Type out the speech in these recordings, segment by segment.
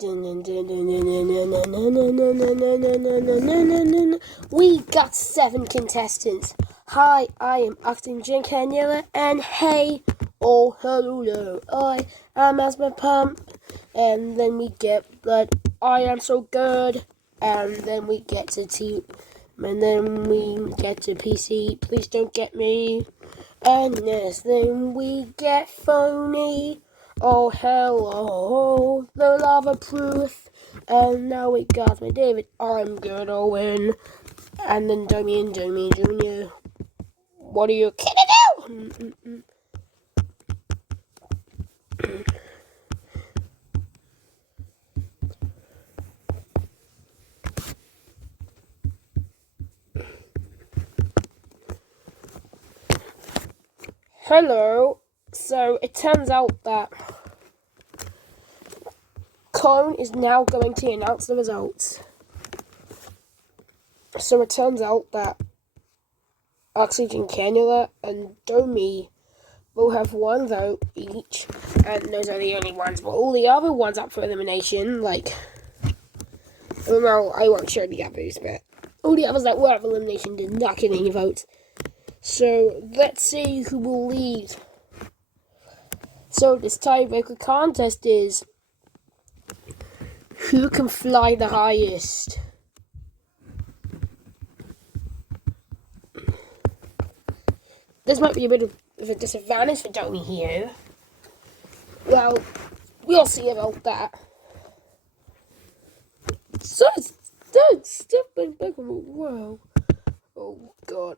We got 7 contestants. Hi, I am Oxygen Cannula, and hey, oh hello, I am Asthma Pump, and then we get Blood, I am so good, and then we get to T, and then we get to PC, please don't get me, and yes, then we get Phony. Oh hello, the lava proof, and now we got my David. I'm gonna win, and then Domi Jr. What are you kidding do? Hello. So it turns out that Cone is now going to announce the results. So it turns out that Oxygen Cannula and Domi will have 1 vote each, and those are the only ones. But all the other ones up for elimination, like, well, I won't show the others, but all the others that were up for elimination did not get any votes. So let's see who will lead. So this tiebreaker contest is who can fly the highest. This might be a bit of a disadvantage for Domi here. Well, we'll see about that. So that's stepping back from a wow. Oh god.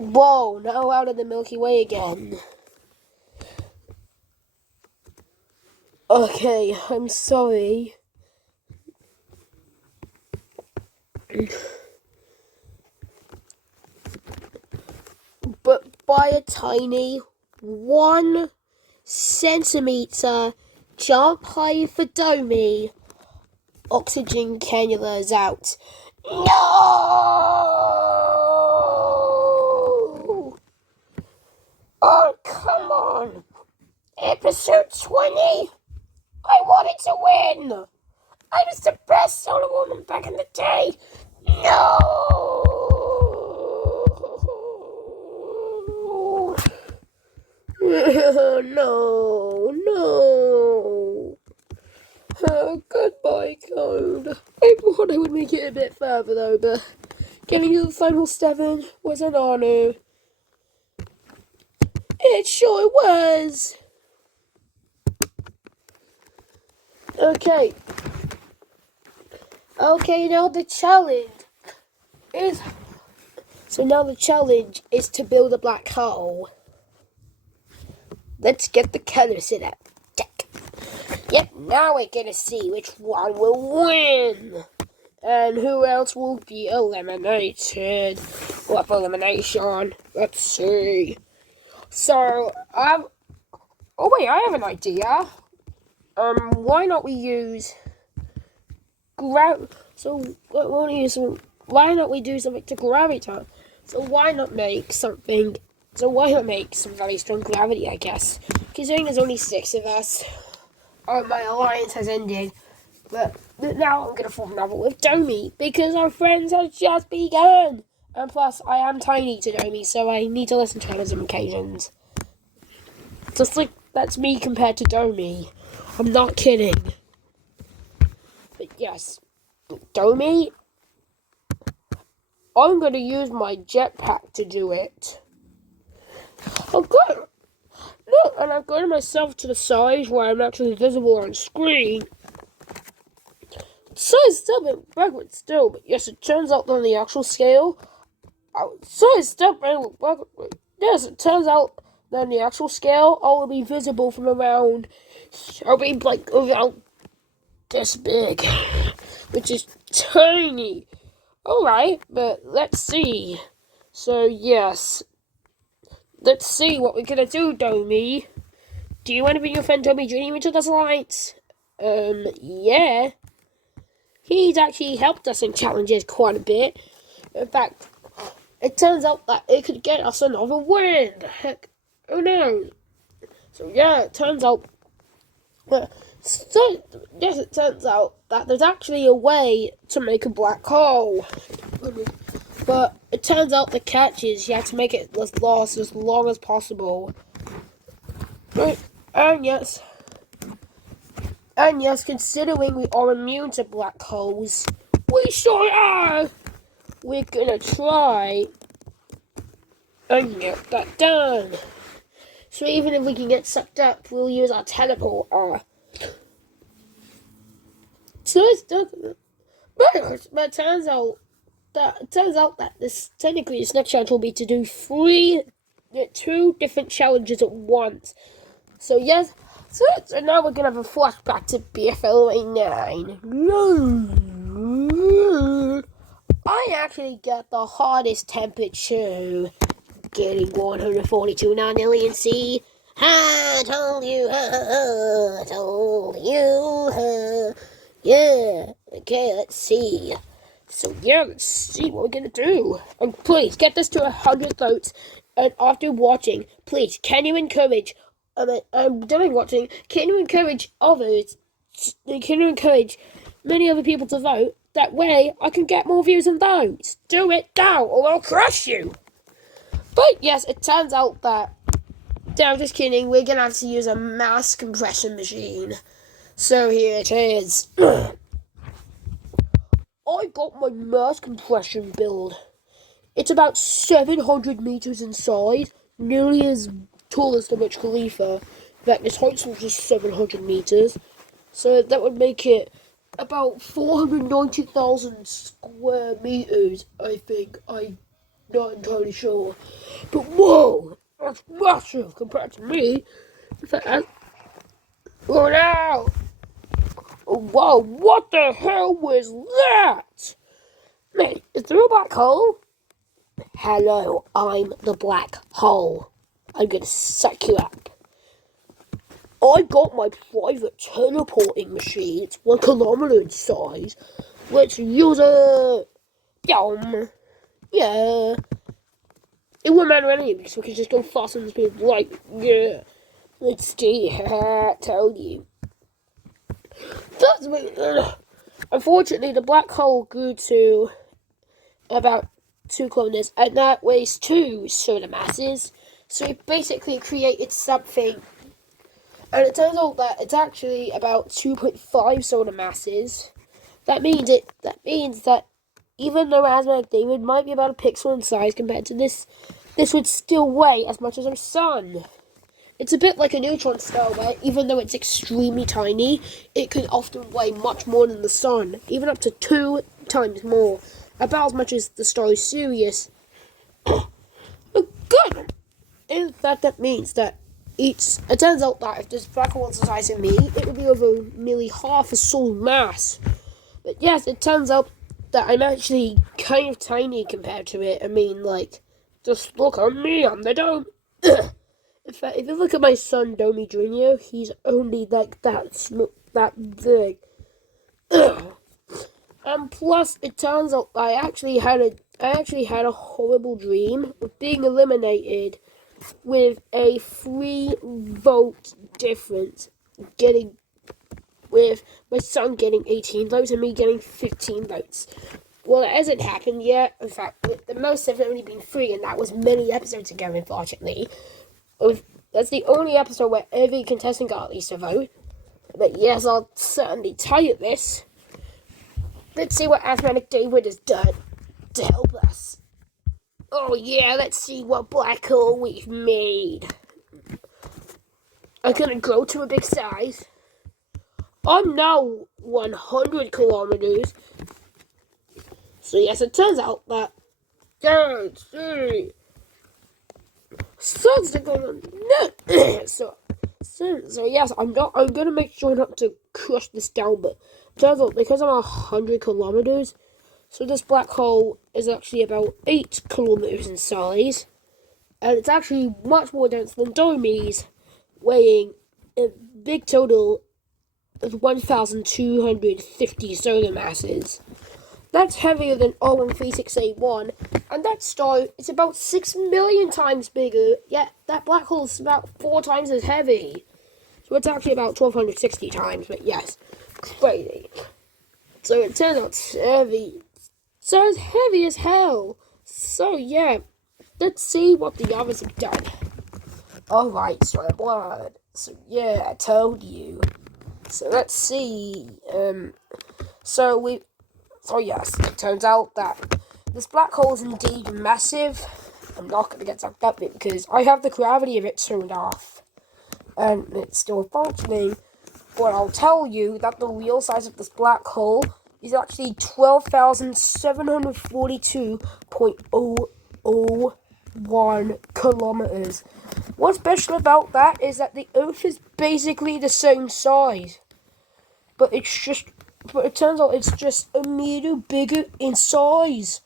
Whoa, now out of the Milky Way again. Okay, I'm sorry. But by a tiny 1 centimeter jump high for Domi, Oxygen Cannula is out. No! Oh, come on. Episode 20? I wanted to win. I was the best solo woman back in the day. No! No. Oh, goodbye, Code. I thought I would make it a bit further though, but getting to the final 7 was an honor. It sure was. Okay, now the challenge is... So now the challenge is to build a black hole. Let's get the colors in it. Check. Yep, now we're gonna see which one will win. And who else will be eliminated. What elimination? Let's see. So, oh wait, I have an idea. Why not we use... why not we do something to gravity? So why not make some very strong gravity, I guess. Considering there's only 6 of us. My alliance has ended. But now I'm going to fall in love with Domi. Because our friends have just begun. And plus, I am tiny to Domi, so I need to listen to him on some occasions. Just like, that's me compared to Domi. I'm not kidding. But yes, Domi, I'm going to use my jetpack to do it. Oh, good. Look, and I've gotten myself to the size where I'm actually visible on screen. So it's still a bit backward still, but yes, it turns out on the actual scale. Yes, it turns out that on the actual scale, I will be visible from around. I'll be like around this big, which is tiny. Alright, but let's see. So, yes. Let's see what we're gonna do, Domi. Do you want to bring your friend Domi Jr. into this alliance? Yeah. He's actually helped us in challenges quite a bit. In fact, it turns out that it could get us another win. Heck, oh no. So yeah, it turns out. It turns out that there's actually a way to make a black hole. But it turns out the catch is you have to make it last as long as possible. And yes, considering we are immune to black holes, we sure are. We're gonna try and get that done. So even if we can get sucked up, we'll use our teleport. So it's done. But it turns out that this next challenge will be to do two different challenges at once. So yes, so now we're gonna have a flashback to bfloa 9. I actually got the hardest temperature, getting 142 million C. I told you, I told you, yeah. Okay, let's see. So yeah, let's see what we're gonna do. And please get this to 100 votes. And after watching, please, can you encourage? I'm done watching. Can you encourage others? Can you encourage many other people to vote? That way, I can get more views and votes. Do it now, or I'll crush you. But yes, it turns out that. No, just kidding. We're gonna have to use a mass compression machine. So here it is. I got my mass compression build. It's about 700 meters in size, nearly as tall as the Burj Khalifa. In fact, its height was just 700 meters. So that would make it about 490,000 square meters, I think. I'm not entirely sure. But whoa, that's massive compared to me. In fact, oh no! Oh, whoa, what the hell was that? Mate, is there a black hole? Hello, I'm the black hole. I'm gonna suck you up. I got my private teleporting machine. It's 1 kilometer in size. Let's use it. Yum. Yeah. It won't matter anyway because we can just go faster than the speed of light. Yeah. Let's see. Told you. Unfortunately, the black hole grew to about 2 kilometers, and that weighs 2 solar masses. So it basically created something, and it turns out that it's actually about 2.5 solar masses. That means that even though Asmodee David might be about a pixel in size compared to this would still weigh as much as our sun. It's a bit like a neutron star, where even though it's extremely tiny, it can often weigh much more than the sun, even up to 2 times more, about as much as the star Sirius. Good! In fact, that means that it turns out that if this black hole was the size of me, it would be over nearly half a solar mass. But yes, it turns out that I'm actually kind of tiny compared to it. I mean, like, just look at me, I'm the dome. In fact, if you look at my son, Domi Jr., he's only like that big. And plus, it turns out I actually had a horrible dream of being eliminated with a 3-vote difference, with my son getting 18 votes and me getting 15 votes. Well, it hasn't happened yet. In fact, the most have only been 3, and that was many episodes ago, unfortunately. That's the only episode where every contestant got at least a vote. But yes, I'll certainly tell you this. Let's see what Asmodee David has done to help us. Oh yeah, let's see what black hole we've made. I'm gonna grow to a big size. I'm now 100 kilometers. So yes, it turns out that sun's going on. So yes, I'm gonna make sure not to crush this down, but it turns out because I'm 100 kilometers, so this black hole is actually about 8 kilometers in size, and it's actually much more dense than Domi's, weighing a big total of 1,250 solar masses. That's heavier than O13681, and that star is about 6 million times bigger, yet that black hole is about 4 times as heavy. So it's actually about 1260 times, but yes, crazy. So it turns out it's heavy. So it's heavy as hell. So yeah, let's see what the others have done. Alright, so blood. So yeah, I told you. So let's see. So yes, it turns out that this black hole is indeed massive. I'm not going to get sucked up in it because I have the gravity of it turned off. And it's still functioning. But I'll tell you that the real size of this black hole is actually 12,742.001 kilometers. What's special about that is that the Earth is basically the same size. But it turns out it's just a meter bigger in size.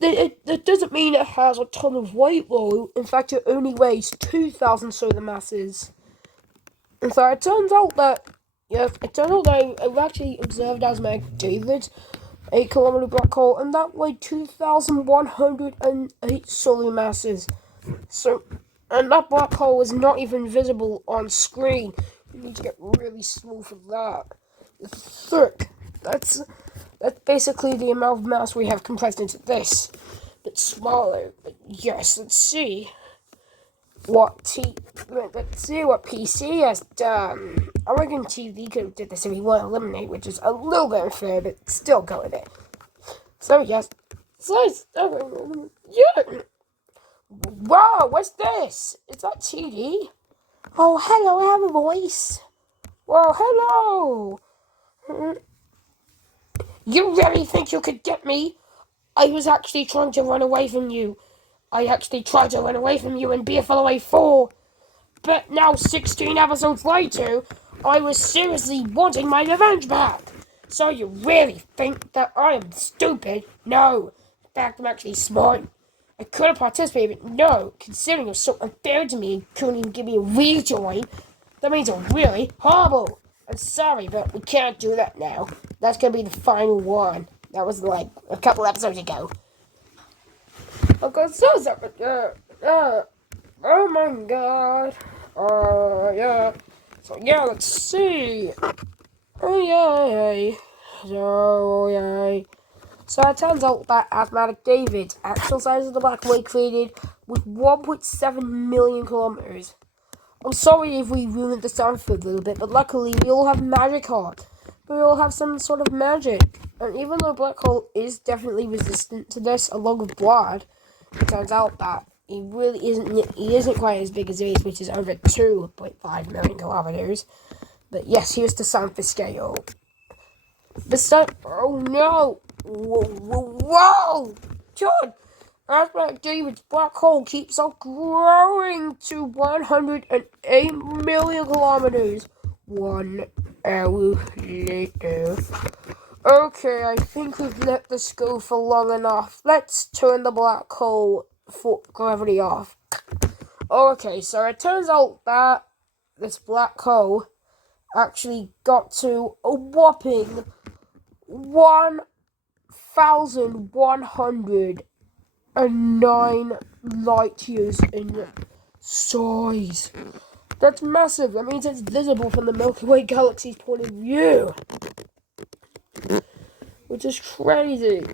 That doesn't mean it has a ton of weight, though. In fact, it only weighs 2,000 solar masses. And so it turns out that, yes, I've actually observed Asmag David, 8 kilometer black hole, and that weighed 2,108 solar masses. So, and that black hole is not even visible on screen. You need to get really small for that. It's thick. That's basically the amount of mass we have compressed into this. But smaller. But yes, let's see what PC has done. I reckon TV could have did this if he want to eliminate, which is a little bit unfair, but still go with it. So yes. Yeah. Wow, what's this? Is that TD? Oh, hello, I have a voice. Well, hello. You really think you could get me? I was actually trying to run away from you. I actually tried to run away from you in bfloa 4. But now, 16 episodes later, I was seriously wanting my revenge back. So you really think that I am stupid? No. In fact, I'm actually smart. I could have participated, but no. Considering you're so unfair to me and couldn't even give me a rejoin, that means I'm really horrible. I'm sorry, but we can't do that now. That's gonna be the final one. That was like a couple episodes ago. Okay, so sorry. Oh my god. Yeah. So yeah, let's see. Oh yay. So yay. So it turns out that Asthmatic David's actual size of the black hole created was 1.7 million kilometers. I'm sorry if we ruined the sound for a little bit, but luckily we all have magic heart. We all have some sort of magic. And even though black hole is definitely resistant to this, along with blood, it turns out that he isn't quite as big as it is, which is over 2.5 million kilometers. But yes, here's the sound for scale. Oh no! Whoa! John! Asthmatic David's black hole keeps on growing to 108 million kilometers. 1 hour later. Okay, I think we've let this go for long enough. Let's turn the black hole for gravity off. Okay, so it turns out that this black hole actually got to a whopping 1,109 light years in size. That's massive. That means it's visible from the Milky Way galaxy's point of view, which is crazy.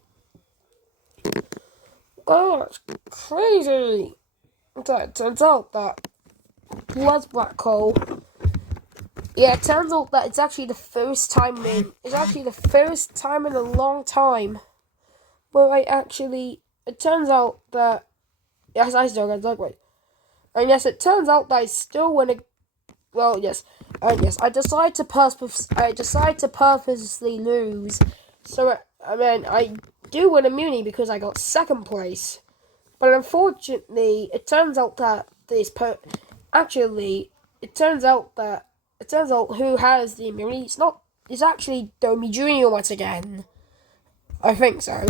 Oh, it's crazy. It turns out that blood black hole. Yeah, it turns out that it's actually the first time in a long time where it turns out that, yes, I still got dog. And yes, it turns out that I still want to, well, yes, I decide to purposely lose, so, I do win immunity because I got second place, but unfortunately, it turns out that it turns out who has the immunity, it's actually Domi Jr. once again. I think so.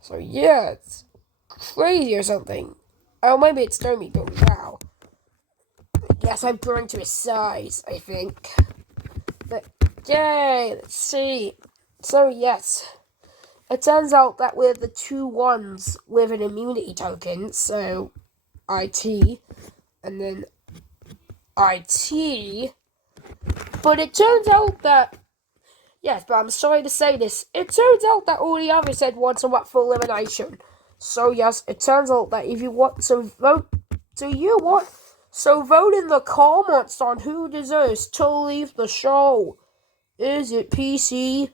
So yeah, it's crazy or something. Oh, maybe it's Domi, but wow. Yes, I'm growing to his size, I think. But yay, let's see. So yes, it turns out that we're the two ones with an immunity token, so IT, and then IT. But it turns out that, yes, but I'm sorry to say this, it turns out that all the others said want to up for elimination. So yes, it turns out that if you want to vote, vote in the comments on who deserves to leave the show. Is it PC?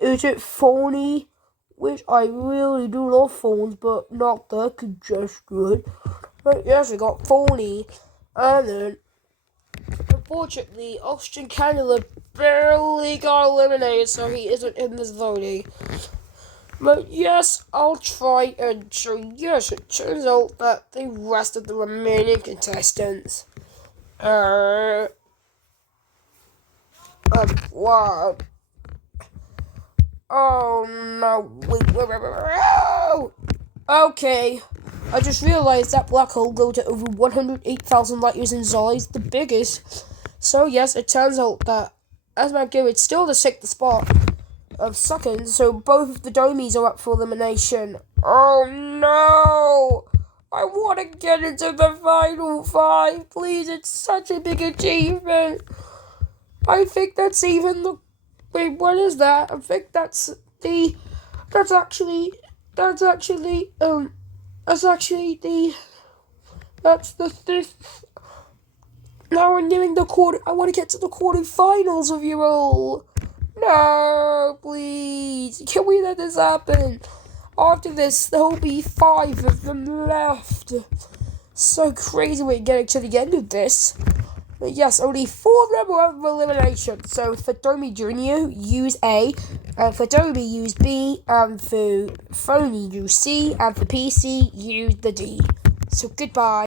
Is it phony? Which I really do love phones, but not that congested. But yes, we got phony. And then, unfortunately, Oxygen Cannula barely got eliminated, so he isn't in this voting. But yes, I'll try and show. Yes, it turns out that the rest of the remaining contestants wow. Oh no, wait. Okay, I just realized that black hole goes at over 108,000 light years in size, the biggest. So yes, it turns out that Asmat Garrett's still the sixth spot of seconds, so both of the Domies are up for elimination. Oh no! I want to get into the final five, please. It's such a big achievement. I think that's even the. Wait, what is that? I think that's the. That's actually the. That's the fifth. Now we're nearing the quarter. I want to get to the quarterfinals of you all. No, please. Can we let this happen? After this, there will be 5 of them left. So crazy we're getting to the end of this. But yes, only 4 of them were of elimination. So for Domi Jr., use A. For Domi, use B. And for Phony, use C. And for PC, use the D. So goodbye.